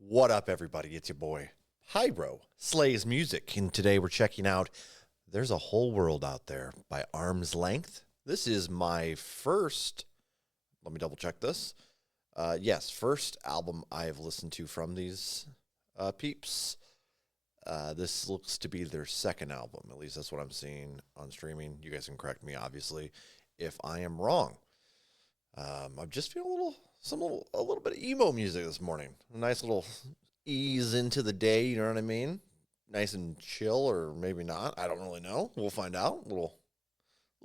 What up, everybody? It's your boy, Pyro, Slays Music, and today we're checking out There's a Whole World Out There by Arm's Length. This is my first, let me double check this. First album I've listened to from these peeps. This looks to be their second album, at least that's what I'm seeing on streaming. You guys can correct me, obviously, if I am wrong. I'm just feeling a little bit of emo music this morning. A nice little ease into the day, you know what I mean? Nice and chill, or maybe not. I don't really know. We'll find out. A little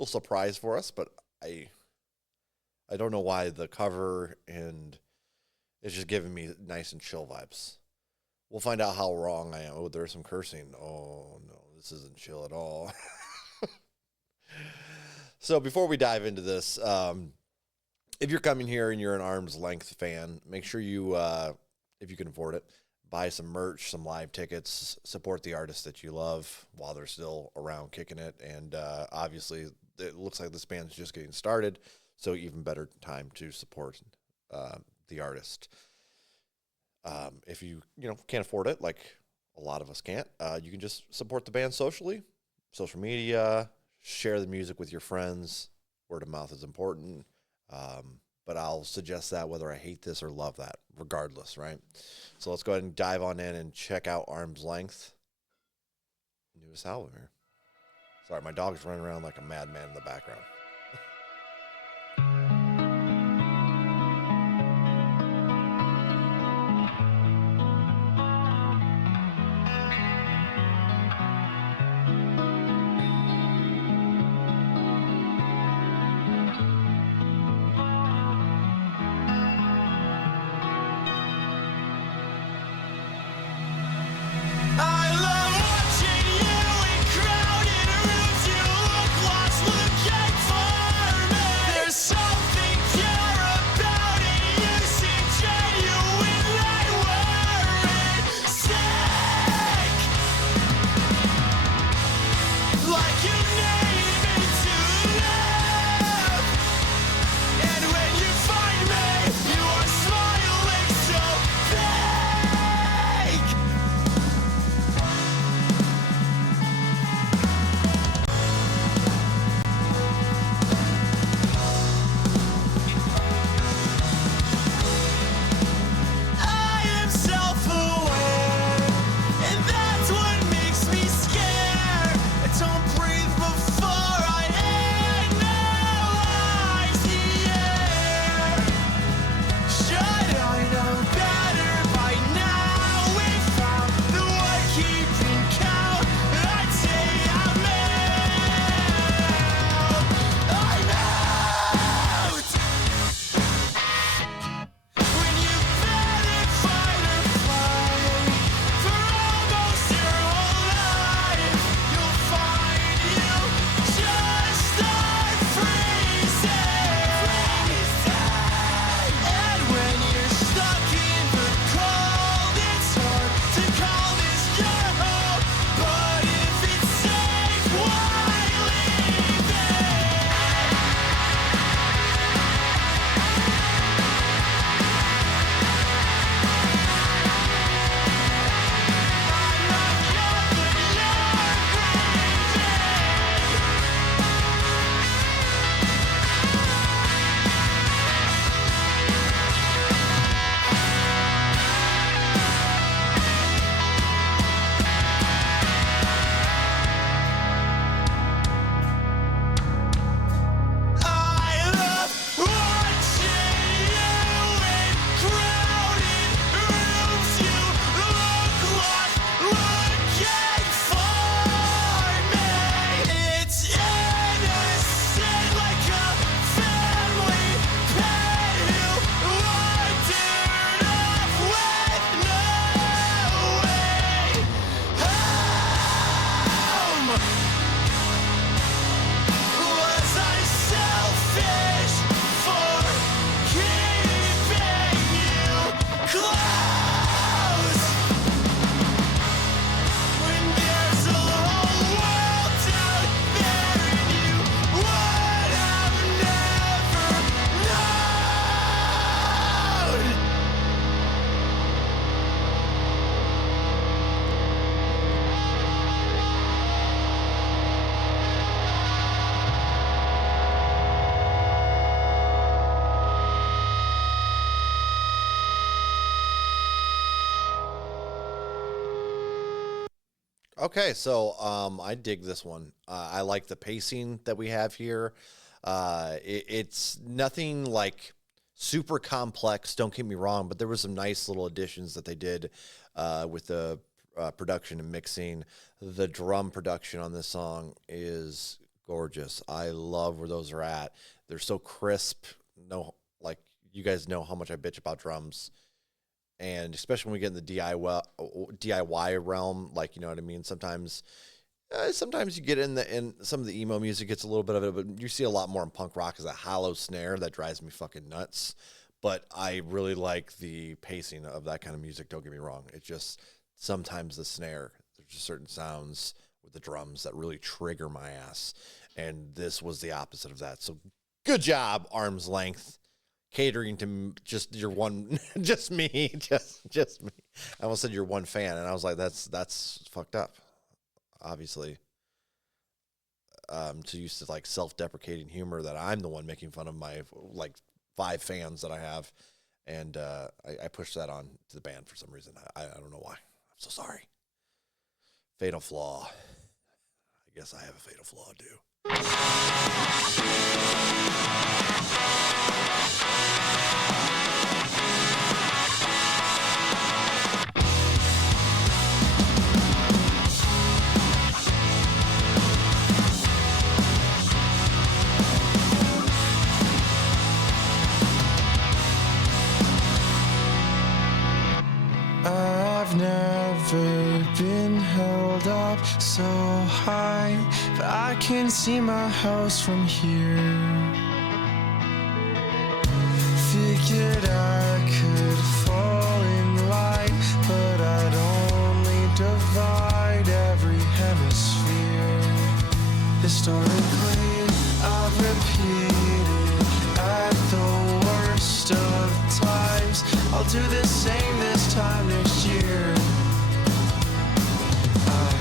surprise for us, but I don't know why the cover and it's just giving me nice and chill vibes. We'll find out how wrong I am. Oh, there's some cursing. Oh no, this isn't chill at all. So before we dive into this, if you're coming here and you're an Arm's Length fan, make sure you, if you can afford it, buy some merch, some live tickets, support the artists that you love while they're still around kicking it. And obviously, it looks like this band's just getting started, so even better time to support the artist. If you can't afford it, like a lot of us can't, you can just support the band socially, social media, share the music with your friends. Word of mouth is important. But I'll suggest that whether I hate this or love that, regardless, right? So let's go ahead and dive on in and check out Arm's Length. Newest album here. Sorry, my dog's running around like a madman in the background. Watching you in crowded rooms, you look lost looking for Okay, so I dig this one. I like the pacing that we have here. It's nothing like super complex, don't get me wrong, but there were some nice little additions that they did with the production and mixing. The drum production on this song is gorgeous. I love where those are at. They're so crisp. No, like, you guys know how much I bitch about drums. And especially when we get in the DIY realm, like, you know what I mean? Sometimes you get in some of the emo music gets a little bit of it, but you see a lot more in punk rock is a hollow snare that drives me fucking nuts. But I really like the pacing of that kind of music. Don't get me wrong. It's just sometimes the snare, there's just certain sounds with the drums that really trigger my ass. And this was the opposite of that. So good job, Arm's Length. Catering to just your one, just me, just me. I almost said you're one fan, and I was like, that's fucked up. Obviously, to use to like self-deprecating humor that I'm the one making fun of my like 5 fans that I have, and I pushed that on to the band for some reason. I don't know why. I'm so sorry. Fatal flaw. I guess I have a fatal flaw too. I've never been held up so high, but I can see my house from here. Figured I could fall in line, but I'd only divide every hemisphere. Historically, I've repeated at the worst of times. I'll do the same this time next year. I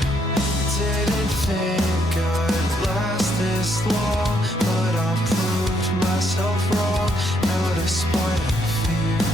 didn't think I'd last this long, but I proved myself wrong. Now despite I fear,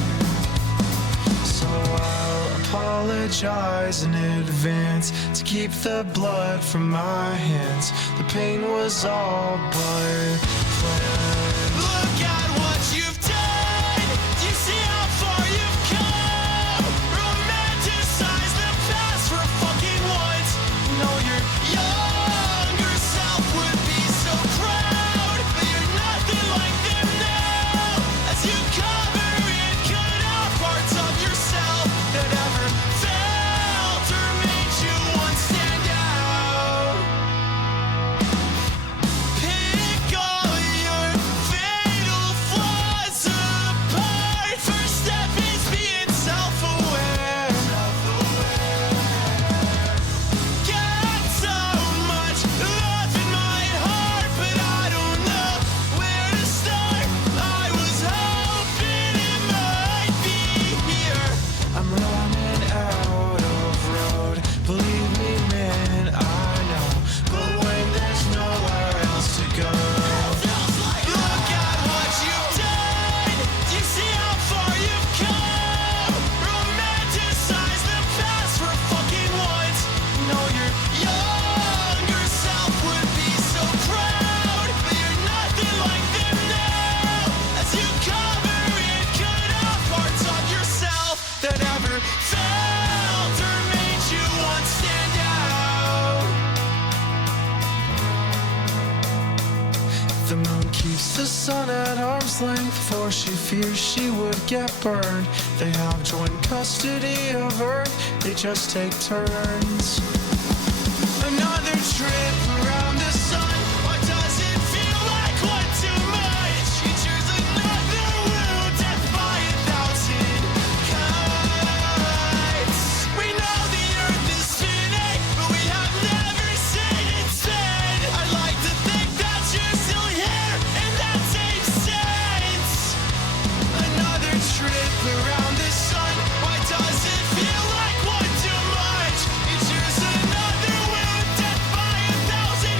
so I'll apologize in advance to keep the blood from my hands. The pain was all but planned. Look at what you've done. Do you see how far you've come? Romanticize the past for fucking once. Know your younger self would be so proud, but you're nothing like them now. As you cover and cut out parts of yourself that ever felt or made you once stand out. Pick all your fatal flaws apart. First step is being self-aware. Got so much love in my heart, but I don't know where to start. I was hoping it might be here. I'm running out of road. Believe me, man, I know. But when there's nowhere else to go, look at what you've done. Do you see how far you've come? Romanticize the past for fucking once. Know your younger self would be so proud, but you're nothing like them now. As you cover and cut out parts of yourself that ever felt or made you once stand out. The moon keeps the sun at arm's length, for she fears she would get burned. They have joint custody of Earth, they just take turns. Another trip around the sun. Why does it feel like one too much? You choose another wound, death by 1,000 cuts. We know the Earth is spinning, but we have never seen it spin. I'd like to think that you're still here, and that makes sense. Another trip around the sun. Why does it feel like one too much? You choose another wound, death by 1,000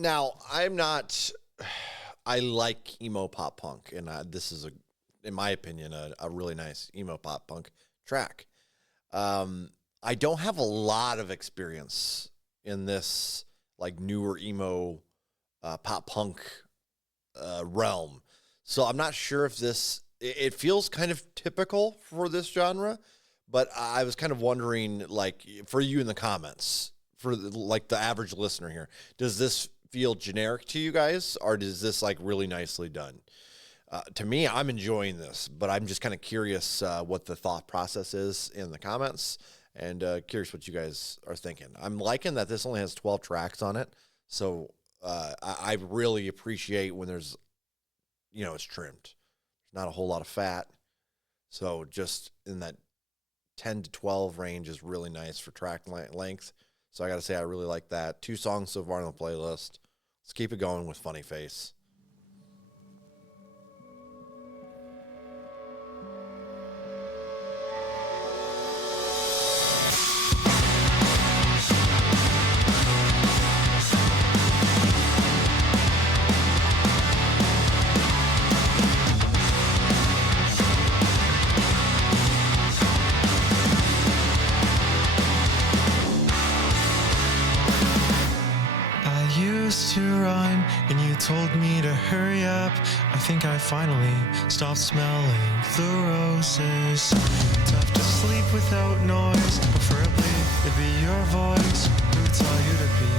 Now, I'm not. I like emo pop punk, and this is in my opinion, a really nice emo pop punk track. I don't have a lot of experience in this like newer emo pop punk realm, so I'm not sure if this. It feels kind of typical for this genre, but I was kind of wondering, like, for you in the comments, for like the average listener here, does this feel generic to you guys, or is this like really nicely done? To me, I'm enjoying this, but I'm just kind of curious what the thought process is in the comments, and curious what you guys are thinking. I'm liking that this only has 12 tracks on it, so I really appreciate when there's, it's trimmed. There's not a whole lot of fat, so just in that 10 to 12 range is really nice for track length. So I got to say, I really like that. 2 songs so far on the playlist. Let's keep it going with Funny Face. To run and you told me to hurry up. I think I finally stopped smelling the roses. Tough to sleep without noise. Preferably it'd be your voice. Who taught you to be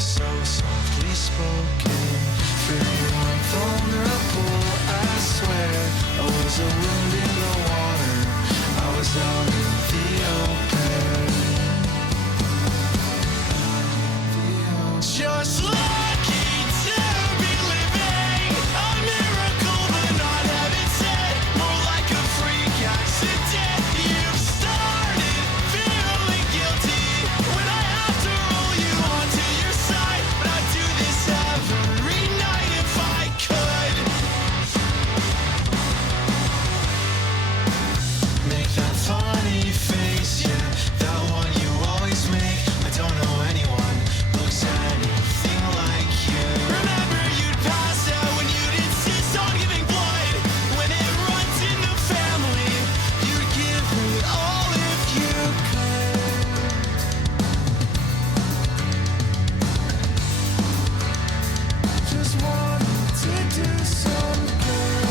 so softly spoken? For you I'm vulnerable, I swear. I was a wound in the water. I was out in the open. Just lucky to be living a miracle, but not having said. More like a freak accident. You started feeling guilty when I have to roll you onto your side. But I'd do this every night if I could. Make that funny face, yeah, that one you always make. I don't know anyone looks anything like you. Remember you'd pass out when you'd insist on giving blood. When it runs in the family, you'd give it all if you could. Just wanted to do some good.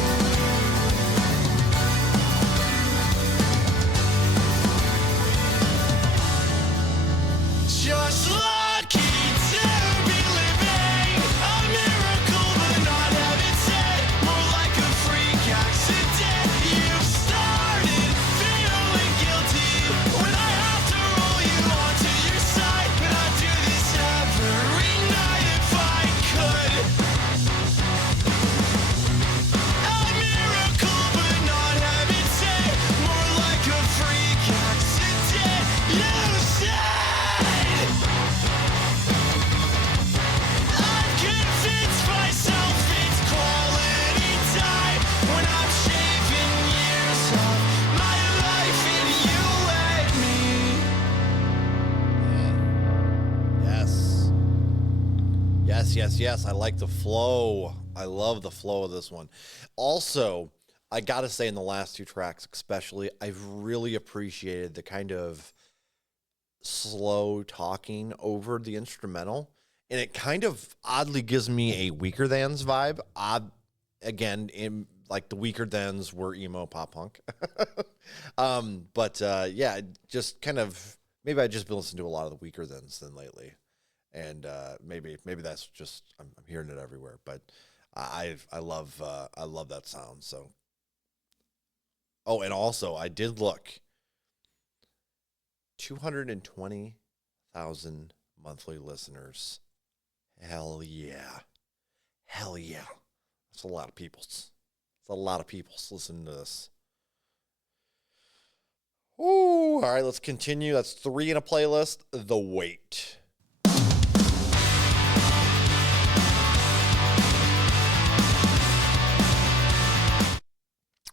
Just lucky to be living a miracle, but not having said. More like a freak accident. You started feeling guilty when I have to roll you onto your side. But I'd do this every night if I could. A miracle, but not having said. More like a freak accident. You said. I've convinced myself it's quality time when I'm shaving years off my life and you let me. Yes. Yes. I like the flow. I love the flow of this one. Also, I got to say in the last 2 tracks especially, I've really appreciated the kind of slow talking over the instrumental. And it kind of oddly gives me a Weaker Thans vibe. Again, in like the Weaker Thans were emo pop punk. Yeah, just kind of, maybe I just been listening to a lot of the Weaker Thans than lately. And maybe that's just, I'm hearing it everywhere, but I love that sound. So, oh, and also I did look, 220,000 monthly listeners. Hell yeah. That's a lot of peoples. It's a lot of peoples listening to this. Ooh, all right, let's continue. That's 3 in a playlist. The Wait.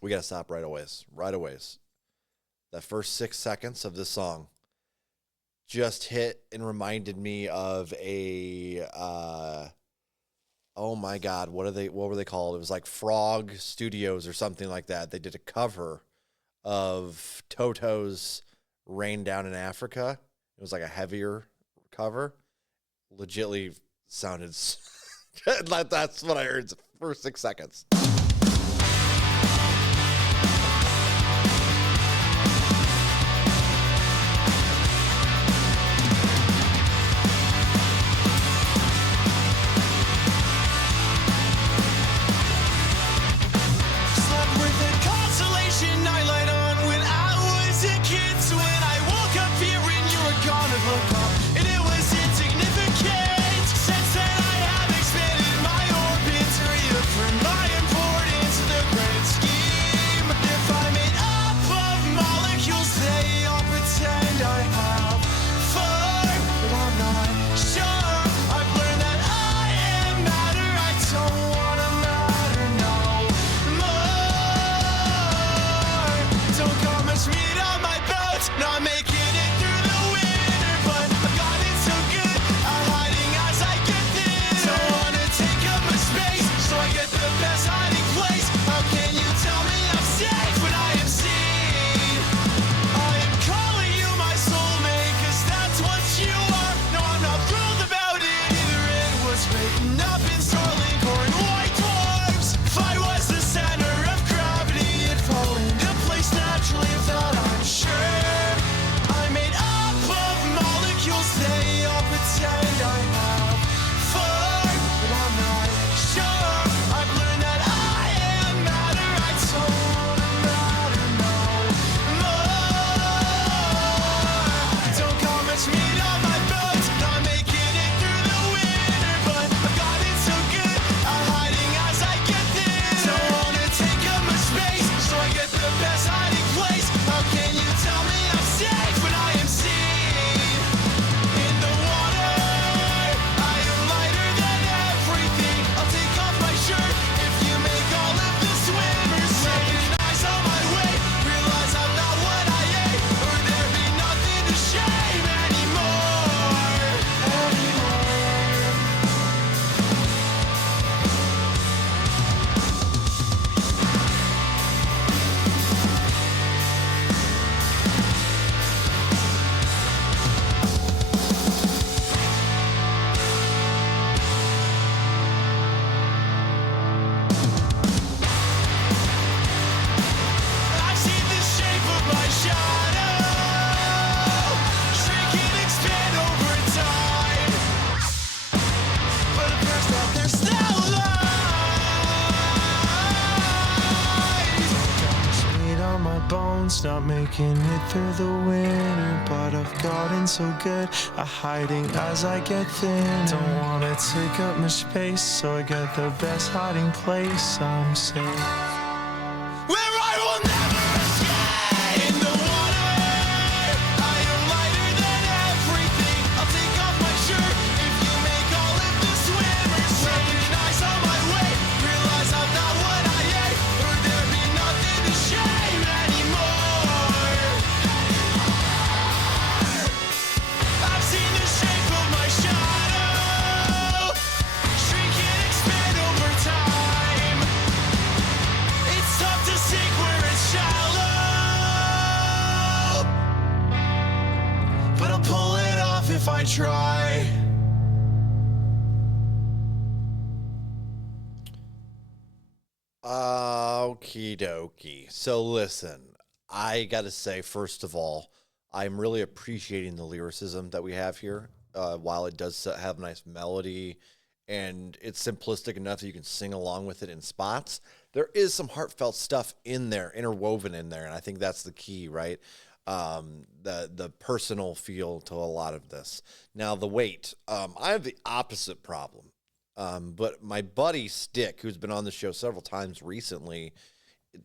We got to stop right away. That first 6 seconds of this song just hit and reminded me of a oh my God, what were they called? It was like Frog Studios or something like that. They did a cover of Toto's Rain Down in Africa. It was like a heavier cover. Legitly sounded like that's what I heard for 6 seconds. Slept with a consolation nightlight on when I was a kid. So when I woke up here and you were gone, I'd look up and it was insignificant. Since then I have expanded my orbit to reaffirm my importance in the grand scheme. If I'm made up of molecules, they all pretend I have fun, but I'm not sure. I've learned that I am matter. I don't wanna matter no more. Don't got much meat on my boat, not making it through the winter, but I've gotten so good at hiding as I get thin. Don't wanna take up much space, so I get the best hiding place. How can you tell me I'm safe when I am seen? I am calling you my soulmate, 'cause that's what you are. No, I'm not thrilled about it either. It was written up in Starlink or in white dwarfs. If I was the center of gravity, it'd fall into place naturally. If not, I'm sure I'm made up of molecules. They all pretend I have fun, but I'm not sure. I've learned that I am matter. I don't wanna matter no more. Don't got much meat on my boat, not making it through the winter, but I've gotten so good at hiding as I get thin. Don't wanna take up much space, so I get the best hiding place. How can you tell me I'm safe when I am seen? In the water, I am lighter than everything. I'll take off my shirt if you make all of the swimmers recognize on my way. Realize I'm not what I ate, or there be nothing to shame anymore. I've seen the shape of my shadow shrink and expand over time, but it appears that there's still light. Got much meat on my bones, not making it through the winter, but I've gotten so good at hiding as I get thin. Don't wanna take up much space, so I get the best hiding place. I'm safe where I will never escape. In the water, I am lighter than everything. I'll take off my shirt if you make all of the swimmers recognize on my way. Realize I'm not what I ate, or there be nothing to shame anymore. I've seen the shape of my shadow shrink and expand over time. It's tough to sink where it's shallow, but I'll pull it off if I try. Okie dokie. So listen, I got to say, first of all, I'm really appreciating the lyricism that we have here. While it does have a nice melody and it's simplistic enough that you can sing along with it in spots, there is some heartfelt stuff in there, interwoven in there, and I think that's the key, right? The personal feel to a lot of this. Now, the weight. I have the opposite problem. But my buddy Stick, who's been on the show several times recently,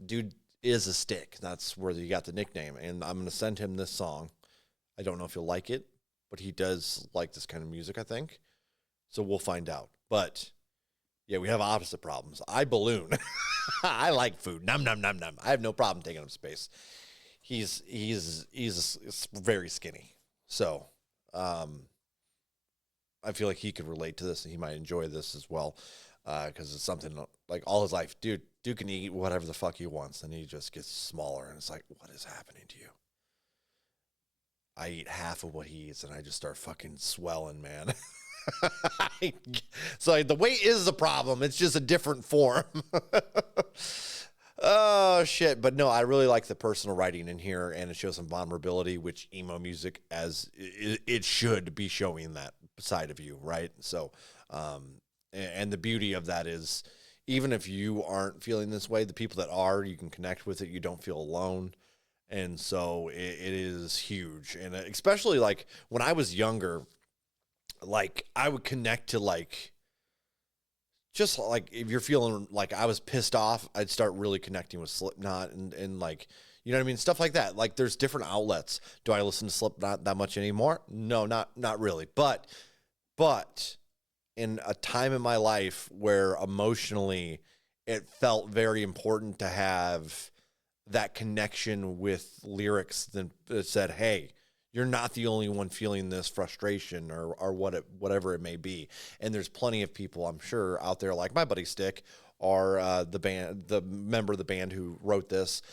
dude is a stick. That's where he got the nickname. And I'm going to send him this song. I don't know if he'll like it, but he does like this kind of music, I think. So we'll find out. But yeah, we have opposite problems. I balloon. I like food. Num, num, num, num. I have no problem taking up space. He's very skinny. So, I feel like he could relate to this and he might enjoy this as well. because it's something like all his life, dude can eat whatever the fuck he wants, and he just gets smaller, and it's like, what is happening to you? I eat half of what he eats, and I just start fucking swelling, man. So like, the weight is the problem. It's just a different form. Oh, shit. But no, I really like the personal writing in here, and it shows some vulnerability, which emo music, as it should be showing that side of you, right? So, and the beauty of that is, even if you aren't feeling this way, the people that are, you can connect with it. You don't feel alone. And so it is huge. And especially like when I was younger, like I would connect to like, just like if you're feeling like I was pissed off, I'd start really connecting with Slipknot and like, you know what I mean? Stuff like that. Like there's different outlets. Do I listen to Slipknot that much anymore? No, not really. But in a time in my life where emotionally it felt very important to have that connection with lyrics that said, hey, you're not the only one feeling this frustration or whatever it may be. And there's plenty of people, I'm sure, out there like my buddy Stick or the member of the band who wrote this,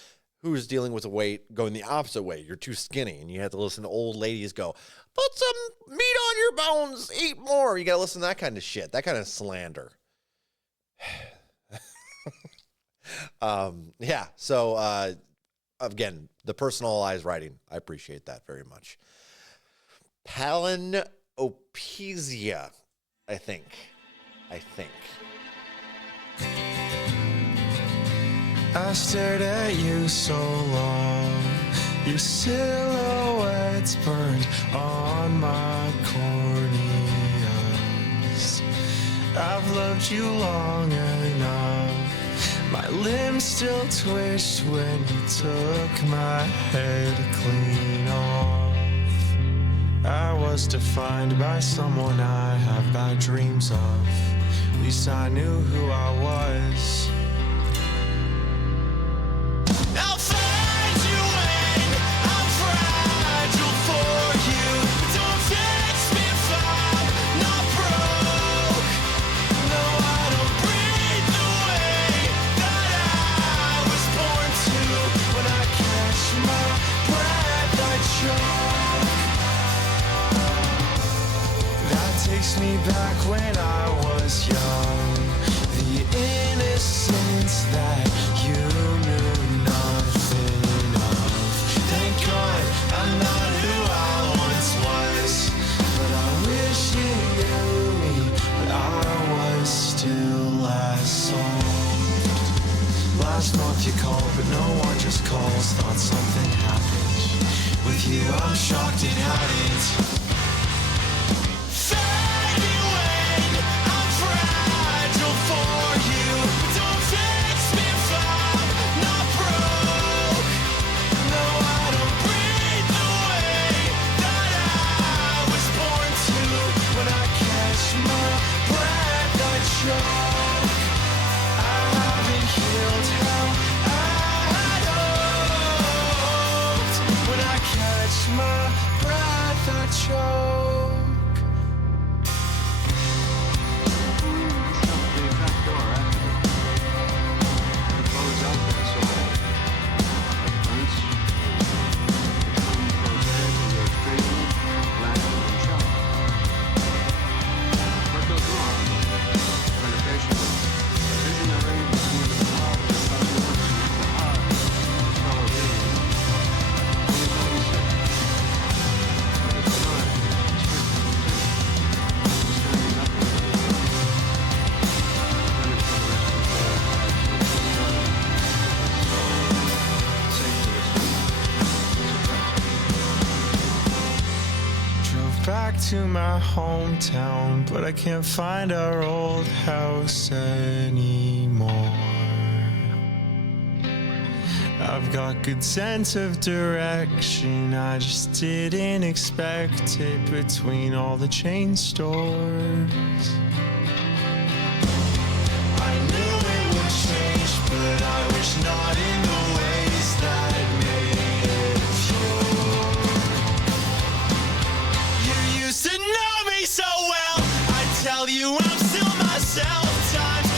who's dealing with a weight going the opposite way. You're too skinny, and you have to listen to old ladies go, put some meat on your bones, eat more. You got to listen to that kind of shit, that kind of slander. Yeah, so again, the personalized writing, I appreciate that very much. Palinopesia, I think. I stared at you so long, your silhouette's burned on my corneas. I've loved you long enough, my limbs still twitched when you took my head clean off. I was defined by someone I have bad dreams of, at least I knew who I was. I'll find you when I'm fragile for you. Don't fix me if I'm not broke. No, I don't breathe the way that I was born to. When I catch my breath, I choke. That takes me back when I was young. The innocence that you knew nothing of. Thank God I'm not who I once was, but I wish you knew me, but I was still as soft. Last month you called, but no one just calls. Thought something happened with you. I'm shocked it hadn't. To my hometown, but I can't find our old house anymore. I've got good sense of direction, I just didn't expect it between all the chain stores. I knew it would change, but I wish not in the ways that made it pure. You used to know me so well, I tell you I'm still myself. Times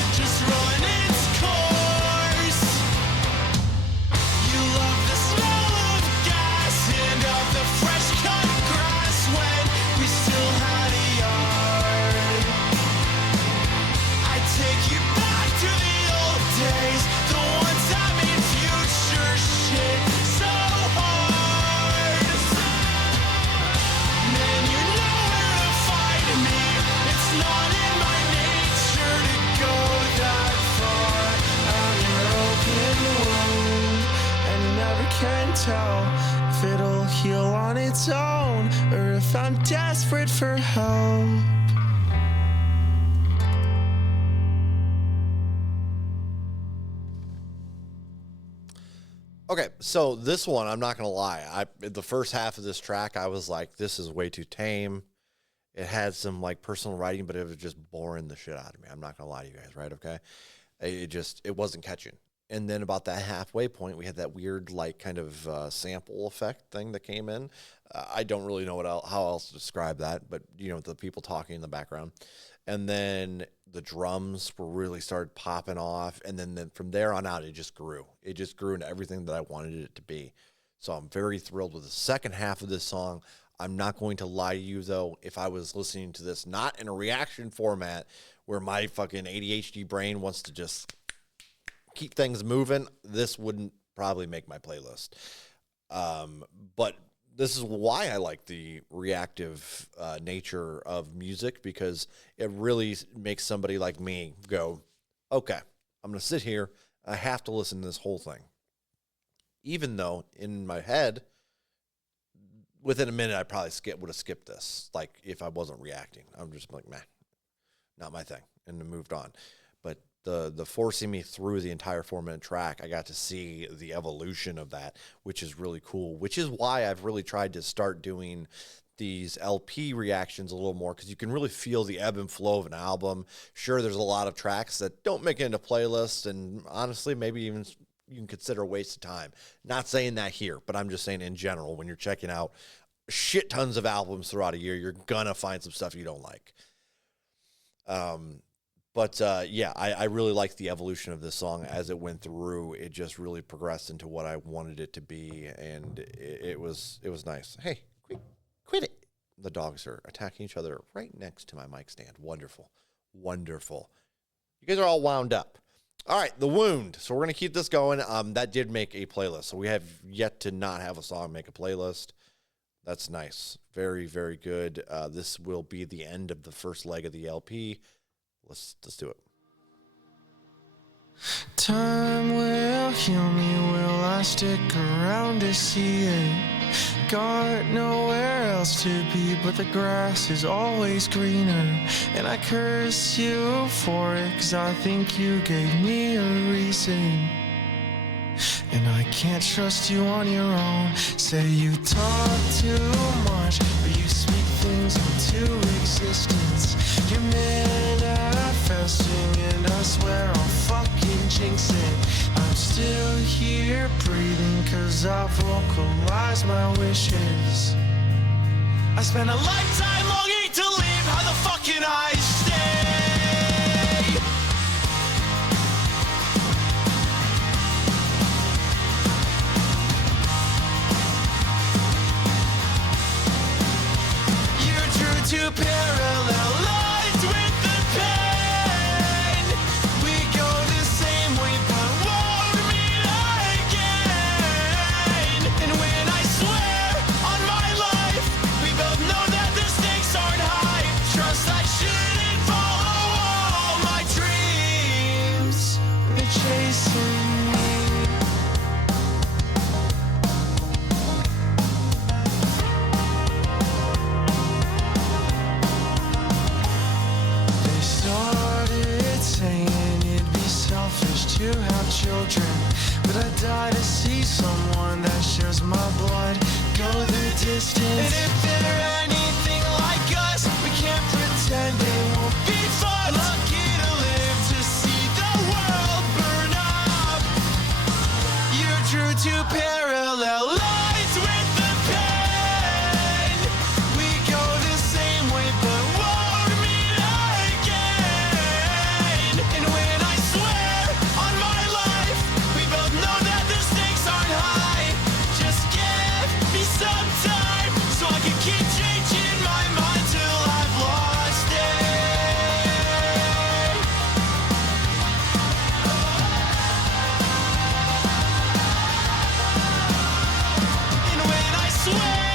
desperate for help. Okay, so this one, I'm not going to lie. The first half of this track, I was like, this is way too tame. It had some like personal writing, but it was just boring the shit out of me. I'm not going to lie to you guys, right? Okay. It wasn't catching. And then about that halfway point, we had that weird, like, kind of sample effect thing that came in. I don't really know how else to describe that, but, you know, the people talking in the background. And then the drums really started popping off. And then from there on out, it just grew. It just grew into everything that I wanted it to be. So I'm very thrilled with the second half of this song. I'm not going to lie to you, though, if I was listening to this not in a reaction format where my fucking ADHD brain wants to just keep things moving, this wouldn't probably make my playlist. But this is why I like the reactive nature of music, because it really makes somebody like me go, okay, I'm going to sit here. I have to listen to this whole thing. Even though in my head, within a minute, I probably would have skipped this. Like if I wasn't reacting, I'm just like, man, not my thing, and moved on. But the forcing me through the entire 4-minute track, I got to see the evolution of that, which is really cool, which is why I've really tried to start doing these LP reactions a little more, because you can really feel the ebb and flow of an album. Sure, there's a lot of tracks that don't make it into playlists, and honestly, maybe even you can consider a waste of time. Not saying that here, but I'm just saying in general, when you're checking out shit tons of albums throughout a year, you're gonna find some stuff you don't like. But I really liked the evolution of this song as it went through. It just really progressed into what I wanted it to be, and it was nice. Hey, quit it. The dogs are attacking each other right next to my mic stand. Wonderful. Wonderful. You guys are all wound up. All right, The Wound. So we're going to keep this going. That did make a playlist. So we have yet to not have a song make a playlist. That's nice. Very, very good. This will be the end of the first leg of the LP. Let's do it. Time will heal me, will I stick around to see it? Got nowhere else to be, but the grass is always greener. And I curse you for it, 'cause I think you gave me a reason. And I can't trust you on your own. Say you talk too much, but you speak things into existence. You're manifesting, and I swear I'll fucking jinx it. I'm still here breathing, 'cause I vocalize my wishes. I spent a lifetime longing to leave, how the fuck can I stay? Two parallel lines with the pain. We go the same way but won't meet again. And when I swear on my life, we both know that the stakes aren't high. Trust I shouldn't follow all my dreams. They're chasing me. To have children, but I die to see someone that shares my blood. Go the distance. And if they're anything like us, we can't pretend it won't be fun. Lucky to live to see the world burn up. You drew two parallel lines with the pain. We go the same way, but won't meet again. And when I swear on my life, we both know that the stakes aren't high. Just give me some time, so I can keep changing my mind till I've lost it. And when I swear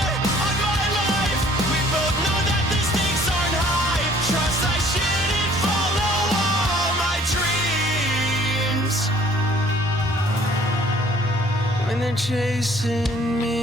on my life, we both know that the stakes aren't high. Trust I shouldn't follow all my dreams when they're chasing me.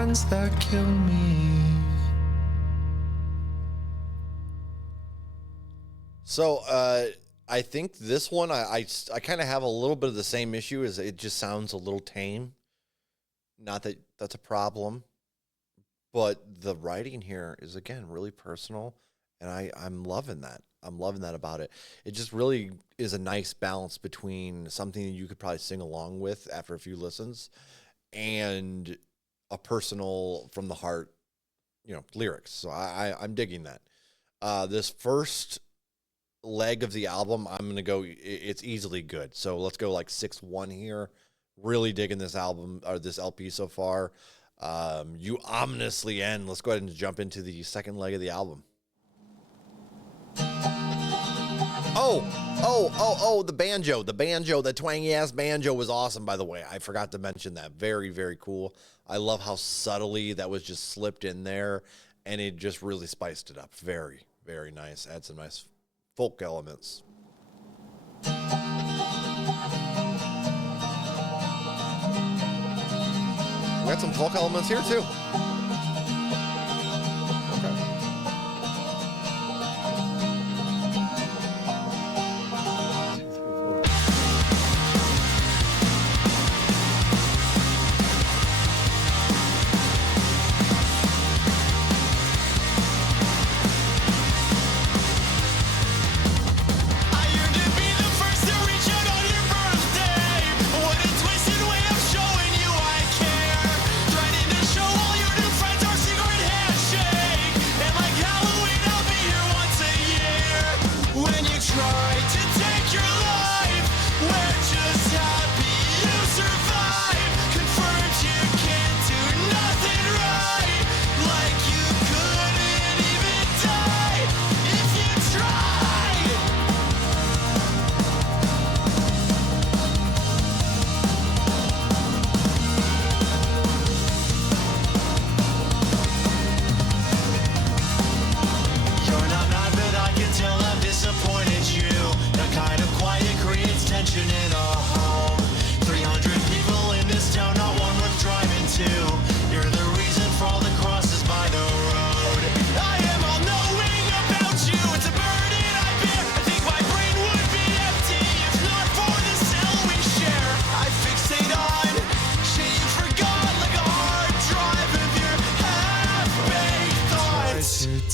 ones that kill me. So, I think this one, I kind of have a little bit of the same issue, as it just sounds a little tame. Not that that's a problem, but the writing here is, again, really personal, and I'm loving that. I'm loving that about it. It just really is a nice balance between something that you could probably sing along with after a few listens and a personal, from the heart, lyrics. So I'm digging that. This first leg of the album, I'm going to go, it's easily good. So let's go like 6-1 here. Really digging this album, or this LP so far. You ominously end. Let's go ahead and jump into the second leg of the album. The banjo. The twangy ass banjo was awesome, by the way. I forgot to mention that. Very, very cool. I love how subtly that was just slipped in there, and it just really spiced it up. Very, very nice. Add some nice folk elements. We got some folk elements here too.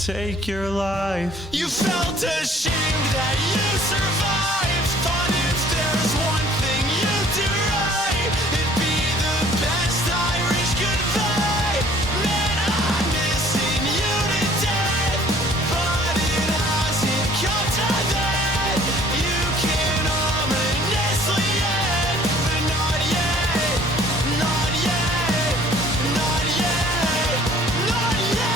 Take your life. You felt ashamed that you survived. Thought if there's one thing you do right, it'd be the best Irish goodbye. Man, I'm missing you to death, but it hasn't come to that. You can ominously end, but not yet, not yet, not yet, not yet.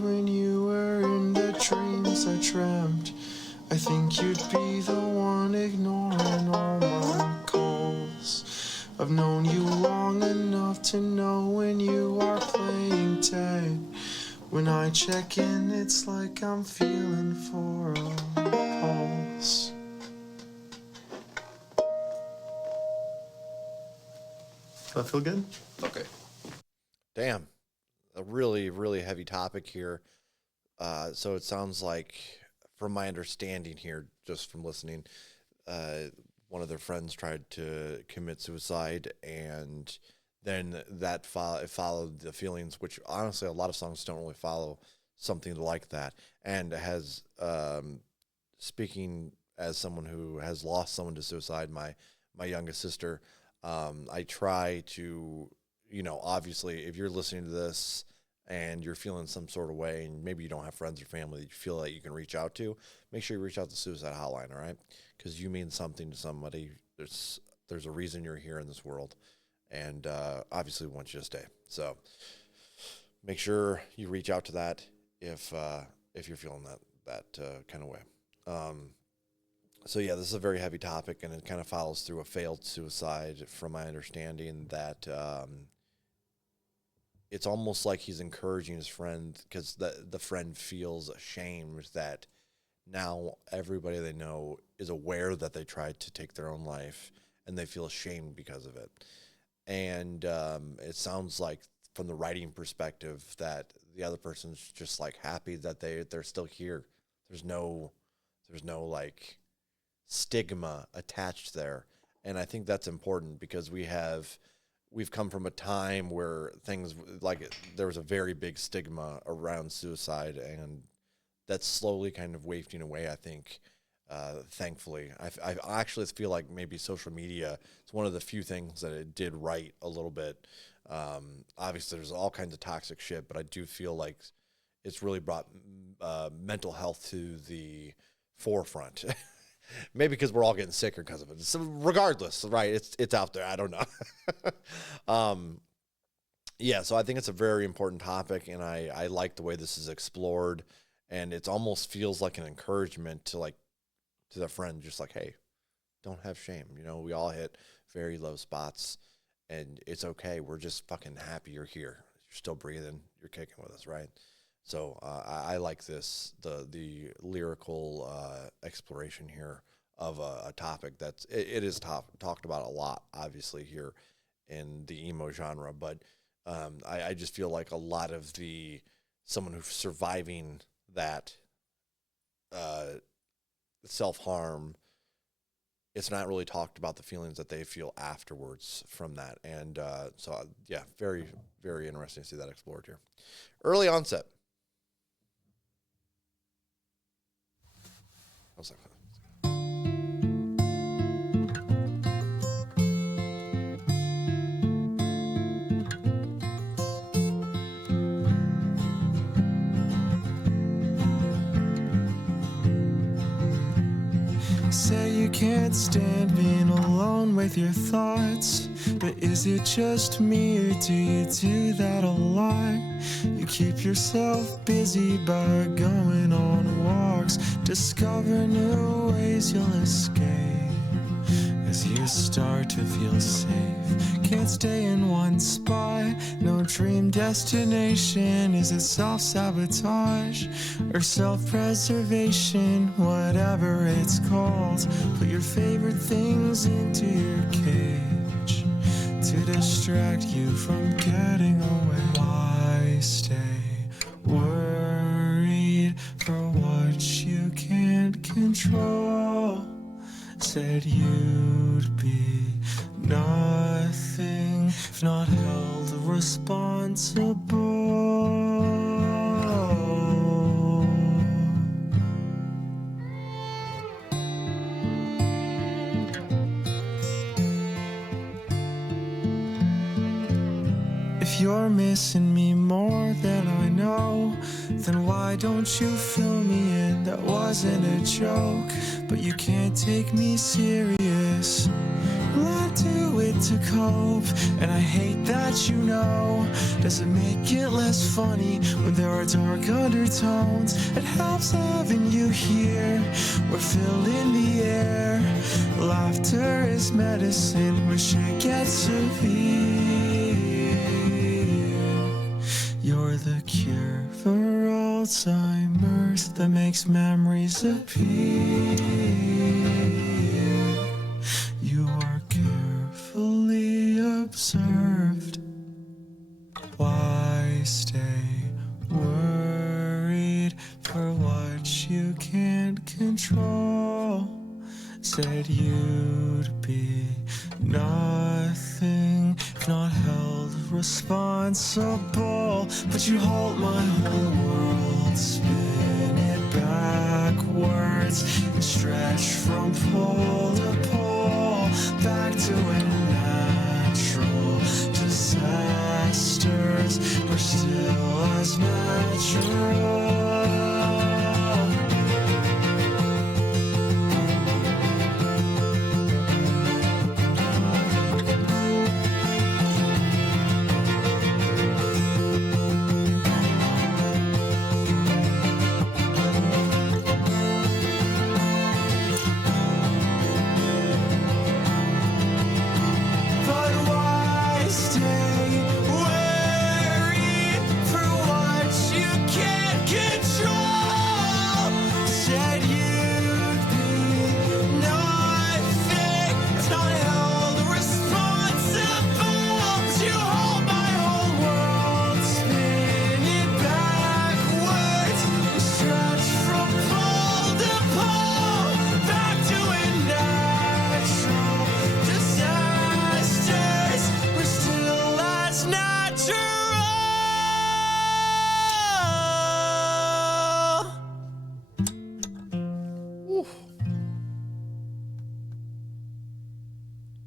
When you were in the dreams I dreamt, I think you'd be the one ignoring all my calls. I've known you long enough to know when you are playing dead. When I check in, it's like I'm feeling for a pulse. Does that feel good? Okay. Damn. A really, really heavy topic here. So it sounds like, from my understanding here, just from listening, one of their friends tried to commit suicide, and then that followed the feelings, which honestly a lot of songs don't really follow something like that. And has, speaking as someone who has lost someone to suicide, my youngest sister, I try to, obviously, if you're listening to this and you're feeling some sort of way, and maybe you don't have friends or family that you feel like you can reach out to, make sure you reach out to the suicide hotline, all right? Because you mean something to somebody. There's a reason you're here in this world, and obviously we want you to stay. So make sure you reach out to that if you're feeling that kind of way. So yeah, this is a very heavy topic, and it kind of follows through a failed suicide, from my understanding, that it's almost like he's encouraging his friend, because the friend feels ashamed that now everybody they know is aware that they tried to take their own life, and they feel ashamed because of it. And it sounds like, from the writing perspective, that the other person's just like happy that they're still here. There's no like stigma attached there. And I think that's important, because we've come from a time where things like, there was a very big stigma around suicide, and that's slowly kind of wafting away, I think. Thankfully, I actually feel like maybe social media is one of the few things that it did right a little bit. Obviously there's all kinds of toxic shit, but I do feel like it's really brought mental health to the forefront. Maybe because we're all getting sicker because of it. So regardless, right? It's out there. I don't know. Yeah, so I think it's a very important topic, and I like the way this is explored, and it almost feels like an encouragement to the friend, just like, hey, don't have shame. We all hit very low spots, and it's okay. We're just fucking happy you're here. You're still breathing. You're kicking with us, right? So I like the lyrical exploration here of a topic that's it is talked about a lot, obviously, here in the emo genre. But I just feel like a lot of someone who's surviving that self-harm, it's not really talked about the feelings that they feel afterwards from that. And so, yeah, very, very interesting to see that explored here. Early onset. I was like, Say you can't stand being alone with your thoughts, but is it just me, or do you do that a lot? You keep yourself busy by going on walks, discover new ways you'll escape as you start to feel safe. Can't stay in one spot, no dream destination. Is it self-sabotage or self-preservation? Whatever it's called, put your favorite things into your cage to distract you from getting away. Why stay worried for what you can't control? Said you'd be nothing if not held responsible. If you're missing me more than I know, then why don't you fill me in? That wasn't a joke, but you can't take me serious. Well, I do it to cope, and I hate that you know. Does it make it less funny when there are dark undertones? It helps having you here. We're filling the air. Laughter is medicine when shit gets severe. You're the cure for Alzheimer's that makes memories appear. You are carefully observed. Why stay worried for what you can't control? said you'd be nothing if not held responsible. But you hold my whole world, spin it backwards and stretch from pole to pole, back to a natural disasters. We're still as natural.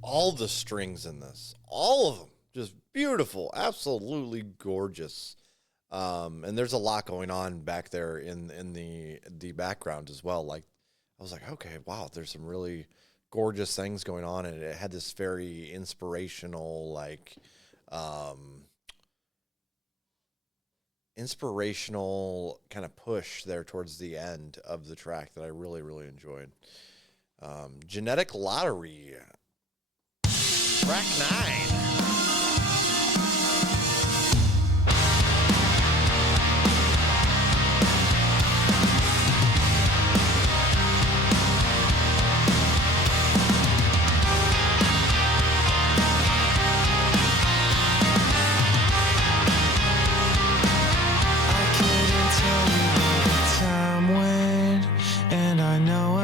All the strings in this, all of them, just beautiful, absolutely gorgeous. And there's a lot going on back there in the background as well. Like, I was like, okay, wow, there's some really gorgeous things going on, and it had this very inspirational, like, inspirational kind of push there towards the end of the track that I really, really enjoyed. Genetic Lottery. Track 9.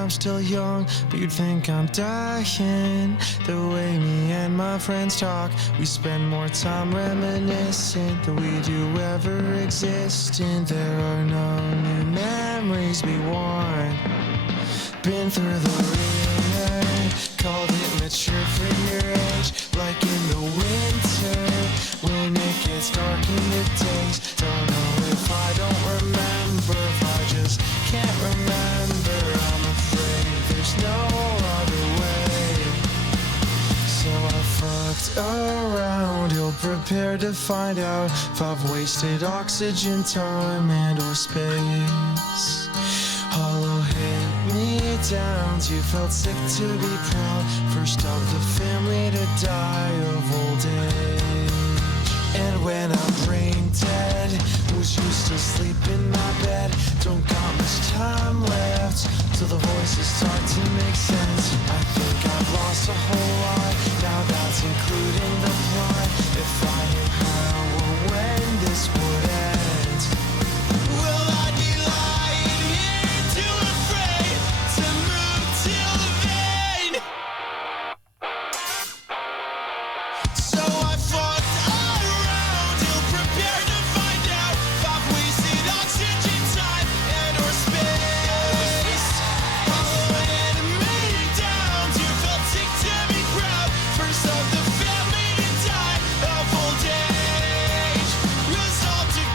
Still young, but you'd think I'm dying. The way me and my friends talk, we spend more time reminiscing than we do ever existing. There are no new memories we want. Been through the ringer, called it mature for your age. Like in the winter, when it gets dark in the days. Don't know if I don't remember, if I just can't remember. I'm afraid there's no other way. So I fucked around, ill prepared to find out if I've wasted oxygen, time, and or space. Hollow hit me down, you felt sick to be proud. First of the family to die of old age. And when I'm brain dead, was used to sleep in my bed. Don't got much time left till the voices start to make sense. I think I've lost a whole lot, now that's including the plot. If I knew how or when this would end, will I be lying here too afraid to move till the vein? So I fucked around, ill prepared to find out if I've wasted oxygen, time, and or space. Hollow hit me down, you felt sick to be proud. First of the family to die of old age. Resolved to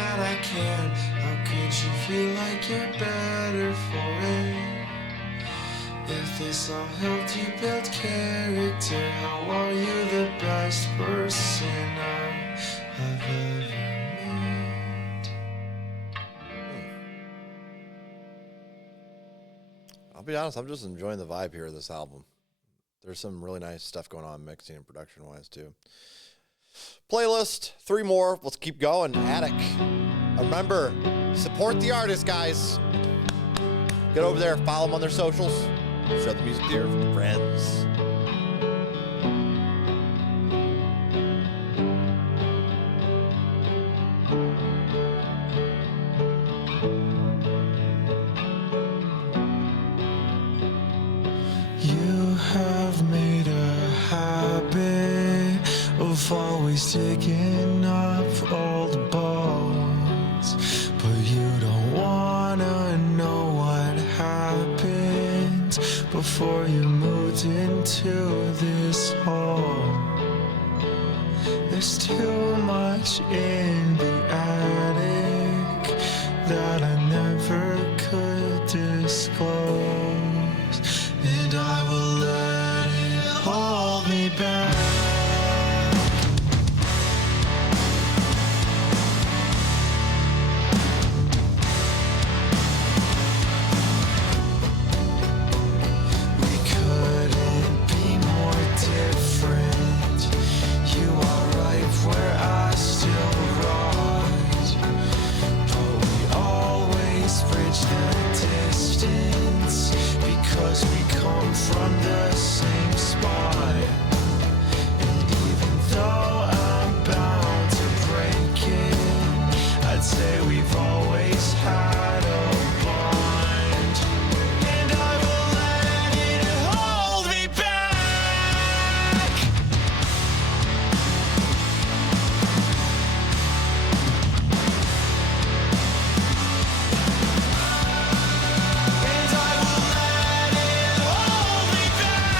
that I can. How could you feel like you're better for it? If this all helped you build character, how are you the best person I have ever met? I'll be honest, I'm just enjoying the vibe here of this album. There's some really nice stuff going on mixing and production-wise, too. Playlist, 3 more. Let's keep going. Attic. Remember, support the artist, guys. Get over there, follow them on their socials. Share the music to your friends. You have made a habit of always digging up old bones, but you don't wanna know what happened before you moved into this home. There's too much in the attic that I never could disclose, and I will let it hold me back. We couldn't be more different. You are right where I still ride, but we always bridge the distance because we come from the same spot. And even though I'm bound to break it, I'd say we've always had a bond, and I will let it hold me back. And I will let it hold me back.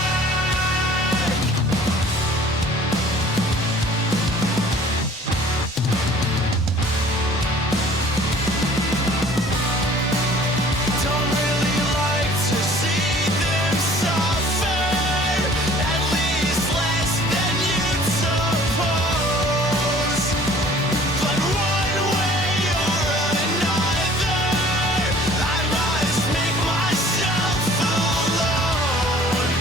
Don't really like to see them suffer, at least less than you'd suppose. But one way or another, I must make myself alone.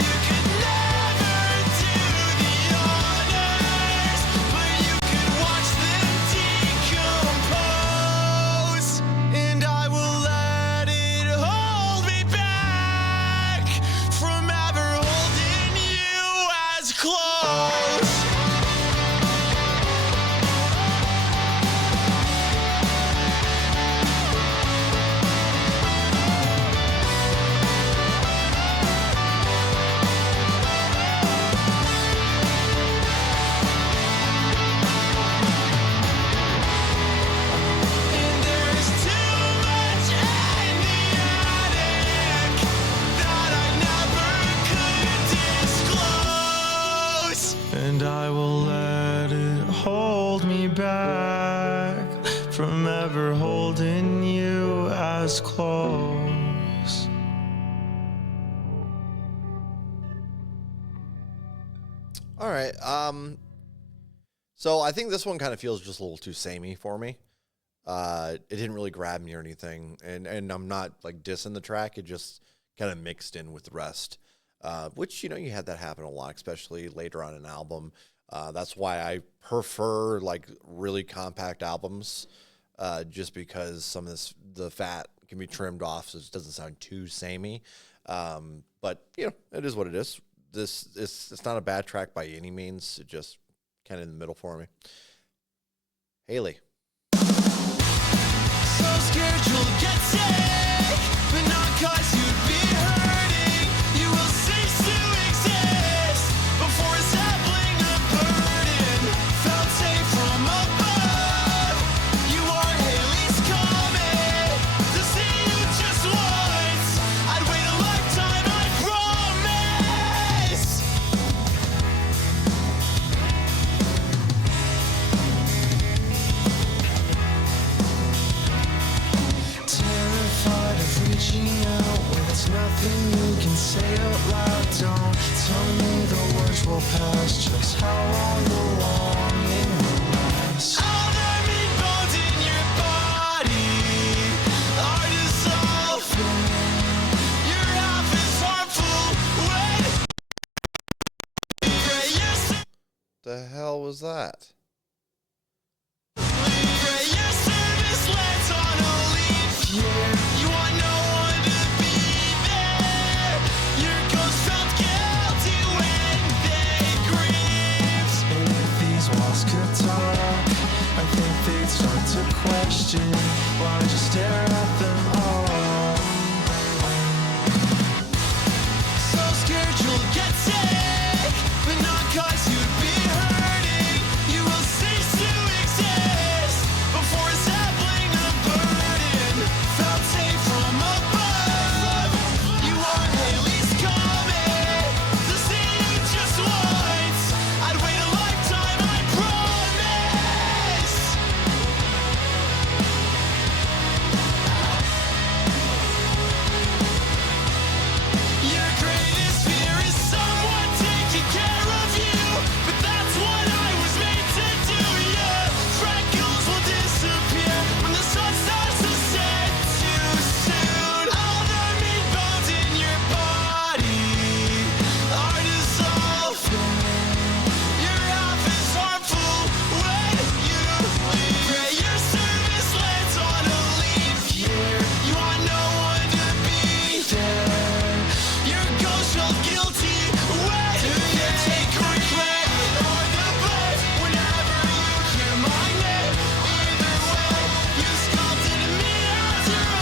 You could never do the honors, but you could watch them decompose. And I will let it hold me back from ever holding you as close. And there's too much in the attic that I never could disclose. And I will let it hold me back from ever holding you as close. All right. So I think this one kind of feels just a little too samey for me. It didn't really grab me or anything, and I'm not like dissing the track. It just kind of mixed in with the rest, which you had that happen a lot, especially later on in an album. That's why I prefer like really compact albums, just because some of the fat can be trimmed off, so it doesn't sound too samey. But it is what it is. It's not a bad track by any means. It just kind of in the middle for me. Haley. So scared you'll get sick, but not 'cause you'd be hurting. You will cease to exist before assembling a burden. Felt safe from above. You are Haley's comet. To see you just once, I'd wait a lifetime, I promise. nothing you can say out loud. Don't tell me the words will pass. Just how long the longing will last. All the meat bones in your body are dissolving. Your half is harmful when The hell was that? your service lights on a leaf year. You want no one to be there. Your ghost felt guilty when they grieved. And if these walls could talk, I think they'd start to question why I just stare at them all. So scared you'll get sick, but not 'cause you'd be hurting. You will cease to exist before sampling the burden. Felt safe from above. You want Haley's coming to see you just once. I'd wait a lifetime, I promise. Your greatest fear is someone taking care of you, but that's what I was made to do. Your freckles will disappear when the sun starts to set too soon. All the meat bones in your body are dissolving. Your half is harmful when you leave. Your service lands on a leaf year. You want no one to be there. Your ghost felt guilty when you take regret or the blame whenever you hear my name. Either way, you sculpted me as your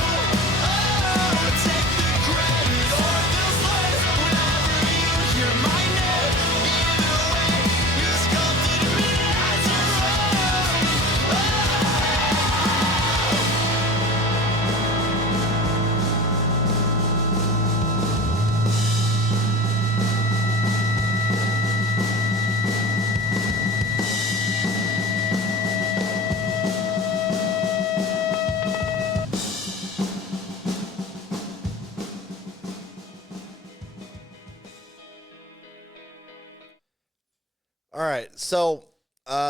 own. Oh, take the credit or the blame whenever you hear my name. Either way, you sculpted me as your own. All right, so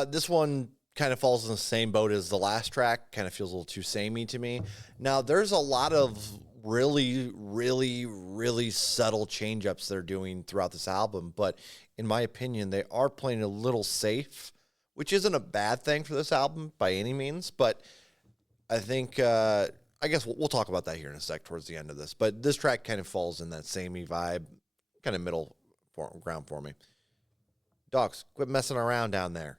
this one kind of falls in the same boat as the last track. Kind of feels a little too samey to me. Now, there's a lot of really, really, really subtle change-ups they're doing throughout this album, but in my opinion, they are playing a little safe, which isn't a bad thing for this album by any means, but I think, I guess we'll talk about that here in a sec towards the end of this, but this track kind of falls in that samey vibe, kind of middle ground for me. Dogs, quit messing around down there.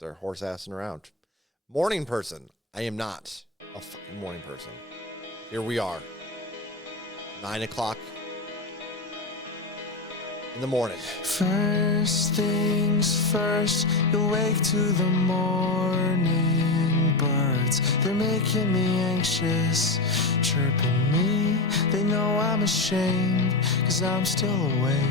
They're horse-assing around. Morning person. I am not a fucking morning person. Here we are. 9 o'clock in the morning. First things first, you wake to the morning birds. They're making me anxious, chirping me. They know I'm ashamed, 'cause I'm still awake.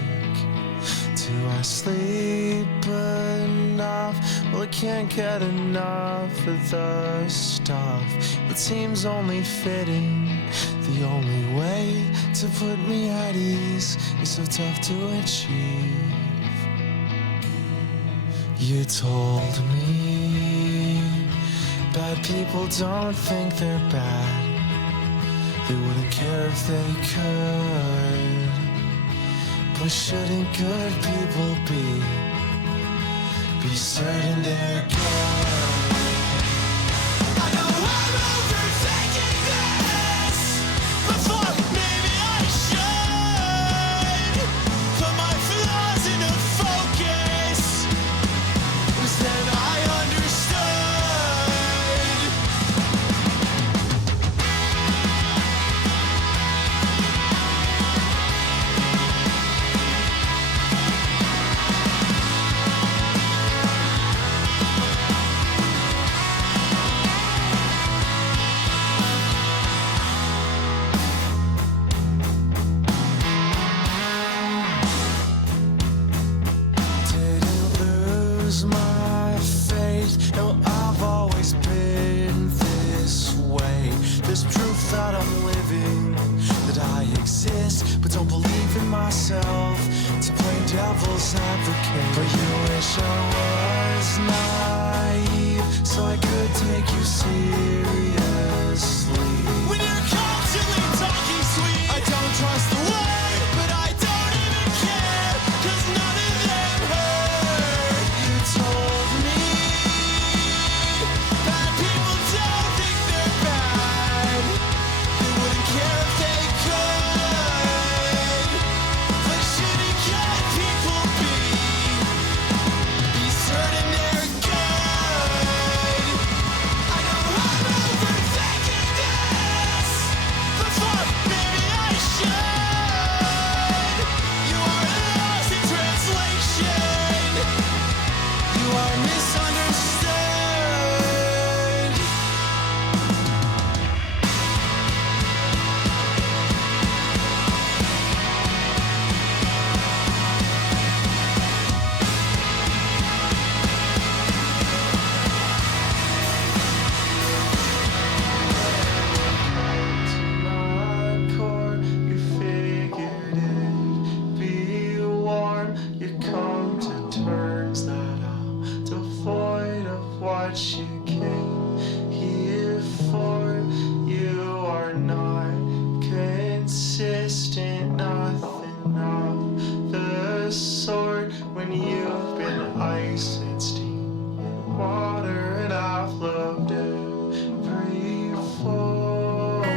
Do I sleep enough? Well, I can't get enough of the stuff. It seems only fitting. The only way to put me at ease is so tough to achieve. You told me bad people don't think they're bad. They wouldn't care if they could. But shouldn't good people be certain they're good? I know I'm overthinking this, but fuck, maybe I should put my flaws into focus, 'cause then I understood. That I'm living was not the case. But you wish I was naive, so I could take you seriously. When you're constantly talking sweet, I don't trust the word, but I don't even care, 'cause none of them heard. You told me bad people don't think they're bad. They wouldn't care if they could. But shouldn't good people be certain they're good? I know I'm overthinking this, but fuck, maybe I should. You are lost in translation. You are misunderstood. To my core, you figured it'd be warm. You come to terms that I'm devoid of what you came here for. You are not consistent, nothing of the sort. When you've been ice and steam and water, and I've loved every form.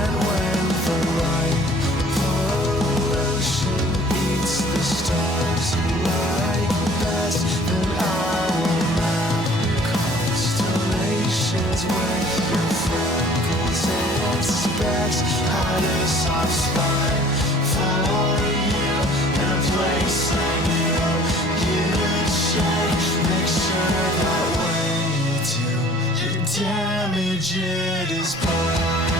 And when the light pollution eats the stars you like best, then I will map constellations with your freckles and specks. Had a soft spot for you in a place I knew you'd check. Make sure that when you do, your damage it is permanent.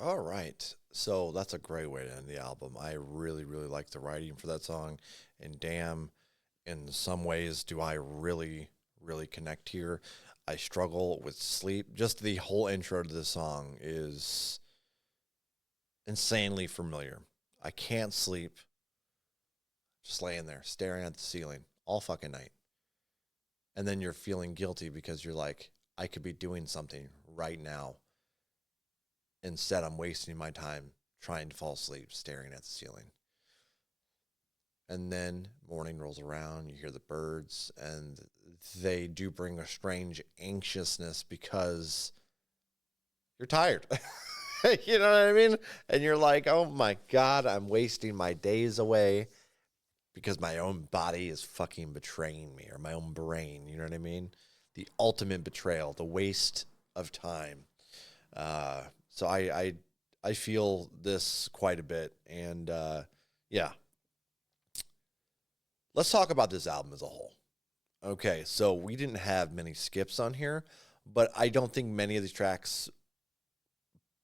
All right. So that's a great way to end the album. I really, really like the writing for that song. And damn, in some ways, do I really, really connect here. I struggle with sleep. Just the whole intro to the song is insanely familiar. I can't sleep, just laying there, staring at the ceiling all fucking night. And then you're feeling guilty because you're like, I could be doing something right now. Instead, I'm wasting my time trying to fall asleep, staring at the ceiling. And then morning rolls around, you hear the birds, and they do bring a strange anxiousness because you're tired. You know what I mean? And you're like, oh my God, I'm wasting my days away because my own body is fucking betraying me, or my own brain. You know what I mean? The ultimate betrayal, the waste of time. So I feel this quite a bit, and yeah. Let's talk about this album as a whole. Okay, so we didn't have many skips on here, but I don't think many of these tracks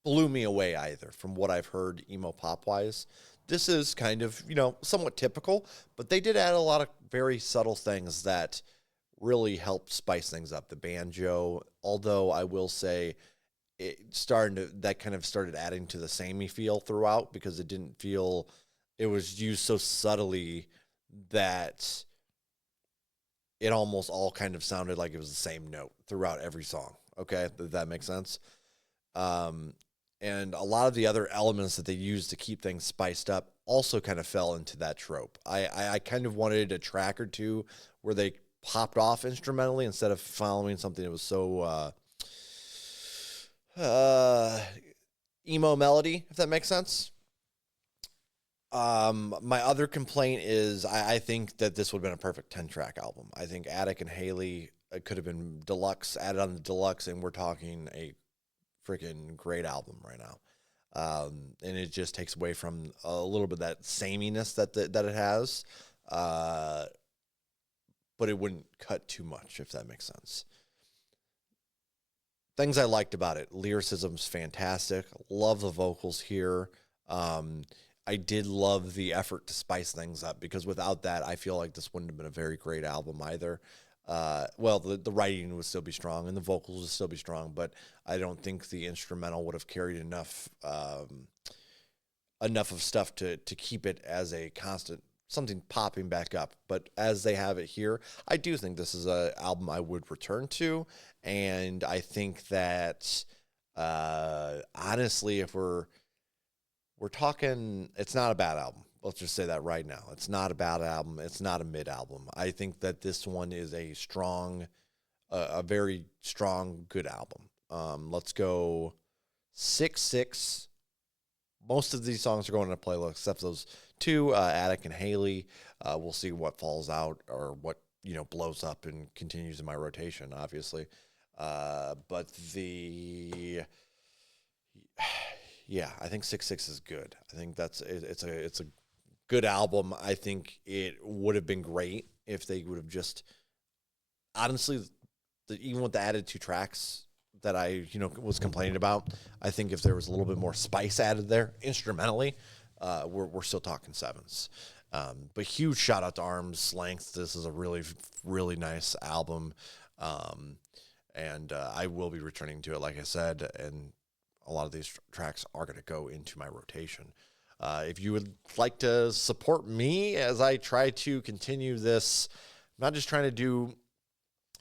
blew me away either from what I've heard emo pop wise. This is kind of, somewhat typical, but they did add a lot of very subtle things that really helped spice things up. The banjo, although I will say that kind of started adding to the samey feel throughout because it was used so subtly that it almost all kind of sounded like it was the same note throughout every song. Okay, does that make sense? And a lot of the other elements that they used to keep things spiced up also kind of fell into that trope. I kind of wanted a track or two where they popped off instrumentally instead of following something that was so emo melody, if that makes sense. My other complaint is I think that this would have been a perfect 10-track album. I think Attic and Haley could have been deluxe, added on the deluxe, and we're talking a freaking great album right now. And it just takes away from a little bit of that sameness that it has. But it wouldn't cut too much, if that makes sense. Things I liked about it. Lyricism's fantastic. Love the vocals here. I did love the effort to spice things up because without that, I feel like this wouldn't have been a very great album either. Well, the writing would still be strong and the vocals would still be strong, but I don't think the instrumental would have carried enough of stuff to keep it as a constant, something popping back up. But as they have it here, I do think this is an album I would return to, and I think that honestly, if we're talking, it's not a bad album. Let's just say that right now. It's not a bad album. It's not a mid album. I think that this one is a very strong, good album. Let's go 6-6. Most of these songs are going in a playlist except those two, Attic and Haley. We'll see what falls out or what blows up and continues in my rotation, obviously. But yeah, I think 6-6 is good. I think it's a good album. I think it would have been great if they would have just, honestly, even with the added 2 tracks that I was complaining about, I think if there was a little bit more spice added there instrumentally, we're still talking 7s. But huge shout out to Arm's Length. This is a really, really nice album, and I will be returning to it, like I said, and a lot of these tracks are going to go into my rotation. If you would like to support me as I try to continue this, I'm not just trying to do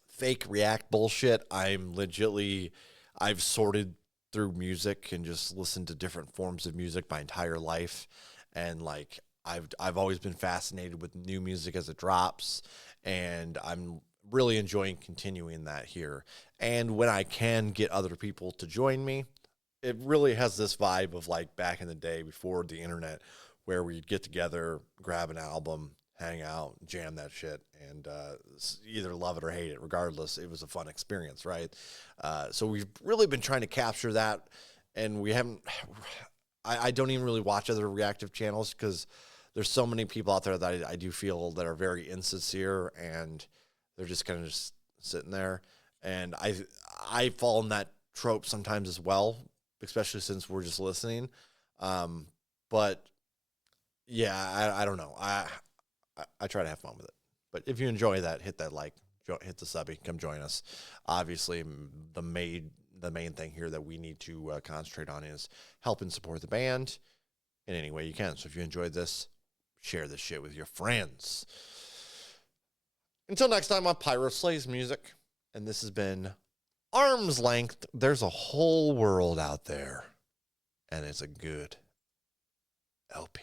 fake React bullshit. I've sorted through music and just listened to different forms of music my entire life. And like, I've always been fascinated with new music as it drops. And I'm really enjoying continuing that here. And when I can get other people to join me, it really has this vibe of like back in the day before the internet, where we'd get together, grab an album, hang out, jam that shit, and either love it or hate it. Regardless, it was a fun experience, right? So we've really been trying to capture that, and we haven't. I don't even really watch other reactive channels because there's so many people out there that I do feel that are very insincere, and they're just kind of just sitting there. And I fall in that trope sometimes as well, especially since we're just listening. But yeah, I don't know. I try to have fun with it. But if you enjoy that, hit that like, hit the subby, come join us. Obviously, the main thing here that we need to concentrate on is help and support the band in any way you can. So if you enjoyed this, share this shit with your friends. Until next time on Pyro Slays Music, and this has been Arm's Length. There's a whole world out there, and it's a good LP.